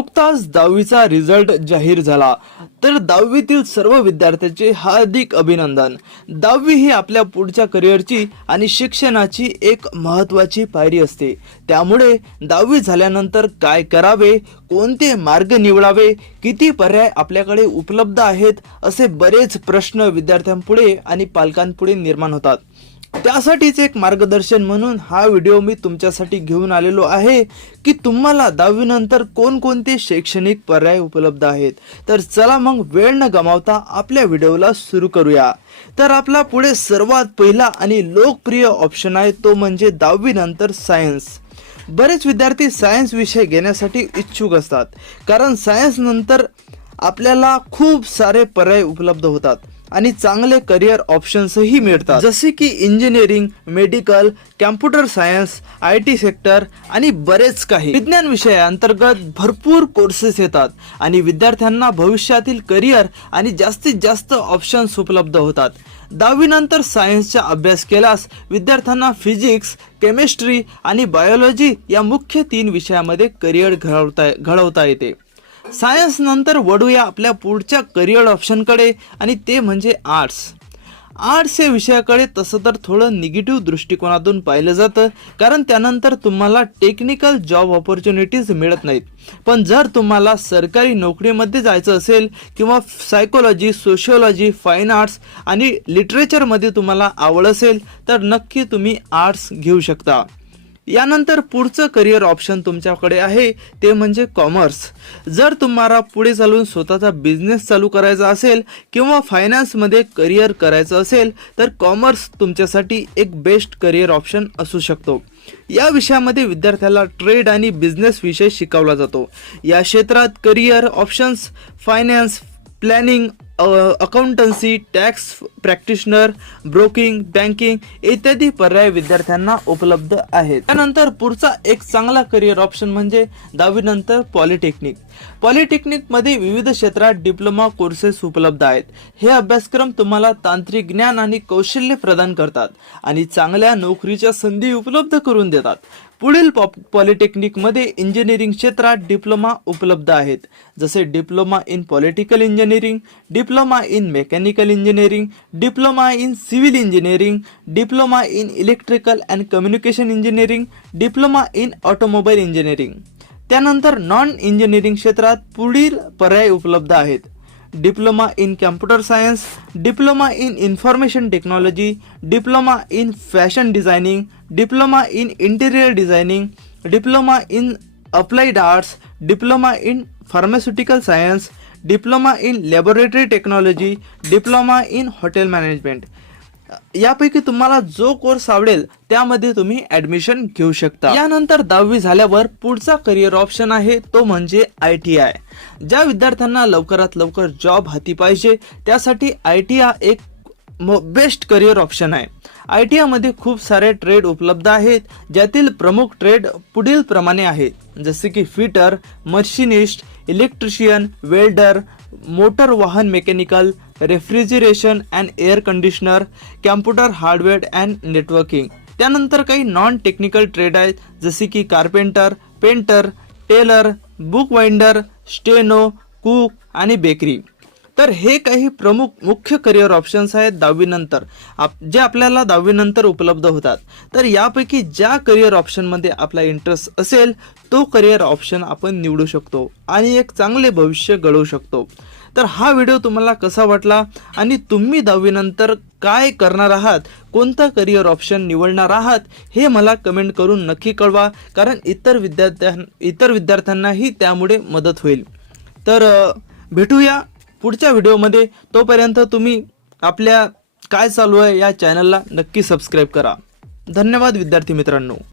नुकताच 10वीचा रिझल्ट जाहीर झाला तर 10वीतील सर्व विद्यार्थ्यांचे हार्दिक अभिनंदन। 10वी ही आपल्या पुढच्या करिअरची आणि शिक्षणाची एक महत्त्वाची पायरी असते। त्यामुळे 10वी झाल्यानंतर काय करावे, कोणते मार्ग निवडावे, किती पर्याय आपल्याकडे उपलब्ध आहेत, असे बरेच प्रश्न विद्यार्थ्यांपुढे आणि पालकांपुढे निर्माण होतात। त्यासाठीच एक मार्गदर्शन म्हणून हा व्हिडिओ मी तुमच्यासाठी घेऊन आलेलो आहे की तुम्हाला 10वी नंतर कोणकोणते शैक्षणिक पर्याय उपलब्ध आहेत। तर चला मग वेळ न गमावता आपल्या व्हिडिओला सुरू करूया। तर आपला पुढे सर्वात पहिला आणि लोकप्रिय ऑप्शन आहे तो म्हणजे 10वी नंतर सायन्स। बरेच विद्यार्थी सायन्स विषय घेण्यासाठी इच्छुक असतात कारण सायन्स नंतर आपल्याला खूप सारे पर्याय उपलब्ध होतात आणि चांगले करिअर ऑप्शन्सही मिळतात, जसे की engineering, medical, computer science, IT sector आणि बरेच काही। विज्ञान विषयाअंतर्गत भरपूर कोर्सेस येतात आणि विद्यार्थ्यांना भविष्यातील करिअर आणि जास्तीत जास्त ऑप्शन्स उपलब्ध होतात। 10वी नंतर सायन्सचा अभ्यास केल्यास विद्यार्थ्यांना फिजिक्स, केमिस्ट्री आणि बायोलॉजी या मुख्य 3 विषयामध्ये करिअर घडवता येते। सायन्स नंतर वळूया आपल्या पुढच्या करिअर ऑप्शनकडे आणि ते म्हणजे आर्ट्स। आर्ट्स या विषयाकडे तसं तर थोडं निगेटिव्ह दृष्टिकोनातून पाहिलं जातं कारण त्यानंतर तुम्हाला टेक्निकल जॉब ऑपॉर्च्युनिटीज मिळत नाहीत। पण जर तुम्हाला सरकारी नोकरीमध्ये जायचं असेल किंवा सायकोलॉजी, सोशियोलॉजी, फाईन आर्ट्स आणि लिटरेचरमध्ये तुम्हाला आवड असेल तर नक्की तुम्ही आर्ट्स घेऊ शकता। यानंतर पुढचं करिअर ऑप्शन तुमच्याकडे आहे ते म्हणजे कॉमर्स। जर तुम्हाला पुढे चालून स्वतःचा बिझनेस चालू करायचा असेल किंवा फायनान्समध्ये करिअर करायचं असेल तर कॉमर्स तुमच्यासाठी एक बेस्ट करिअर ऑप्शन असू शकतो। या विषयामध्ये विद्यार्थ्याला ट्रेड आणि बिझनेस विषय शिकवला जातो। या क्षेत्रात career options finance, planning, accountancy, tax practitioner, broking, banking इत्यादी पर्याय विद्यार्थ्यांना उपलब्ध आहेत। त्यानंतर पुढचा एक चांगला करिअर ऑप्शन म्हणजे 10वी नंतर पॉलिटेक्निक। पॉलिटेक्निकमध्ये विविध क्षेत्रात डिप्लोमा कोर्सेस उपलब्ध आहेत। हे अभ्यासक्रम तुम्हाला तांत्रिक ज्ञान आणि कौशल्य प्रदान करतात आणि चांगल्या नोकरीच्या संधी उपलब्ध करून देतात। पुढील पॉलिटेक्निकमध्ये इंजिनिअरिंग क्षेत्रात डिप्लोमा उपलब्ध आहेत, जसे diploma in political engineering, diploma in mechanical engineering, diploma in civil engineering, diploma in electrical and communication engineering, diploma in automobile engineering. त्यानंतर नॉन इंजिनिअरिंग क्षेत्रात पुढील पर्याय उपलब्ध आहेत: diploma in computer science, diploma in information technology, diploma in fashion designing, diploma in interior designing, diploma in applied arts, diploma in pharmaceutical science, diploma in laboratory technology, diploma in hotel management. यापैकी तुम्हाला जो course आवडेल त्यामध्ये तुम्ही admission घेऊ शकता। यानंतर 10वी झाल्यावर पुढचा करिअर ऑप्शन आहे तो म्हणजे ITI। ज्या विद्यार्थ्यांना लवकरात लवकर जॉब हाती पाहिजे त्यासाठी ITI एक बेस्ट करिअर ऑप्शन आहे। ITI मध्ये खूप सारे ट्रेड उपलब्ध आहेत, ज्यातील प्रमुख ट्रेड पुढील प्रमाणे आहेत, जसे की fitter, machinist, electrician, welder, motor वाहन mechanical, refrigeration and air conditioner, computer hardware and networking. त्यानंतर काही नॉन टेक्निकल ट्रेड आहेत, जसे की carpenter, painter, tailor, book winder, steno, cook आणि बेकरी। तर हे काही प्रमुख मुख्य करिअर ऑप्शन्स आहेत 10वी नंतर जे आपल्याला 10वी नंतर उपलब्ध होतात। तर यापैकी ज्या करिअर ऑप्शनमध्ये आपला इंटरेस्ट असेल तो करिअर ऑप्शन आपण निवडू शकतो आणि एक चांगले भविष्य घडवू शकतो। तर हा व्हिडिओ तुम्हाला कसा वाटला आणि तुम्ही 10वी नंतर काय करणार आहात, कोणता करिअर ऑप्शन निवडणार आहात हे मला कमेंट करून नक्की कळवा, कारण इतर विद्यार्थ्यांनाही त्यामुळे मदत होईल। तर भेटूया पुढच्या व्हिडिओमध्ये। तोपर्यंत तुम्ही आपल्या काय चालू आहे या चॅनलला नक्की सबस्क्राईब करा। धन्यवाद विद्यार्थी मित्रांनो।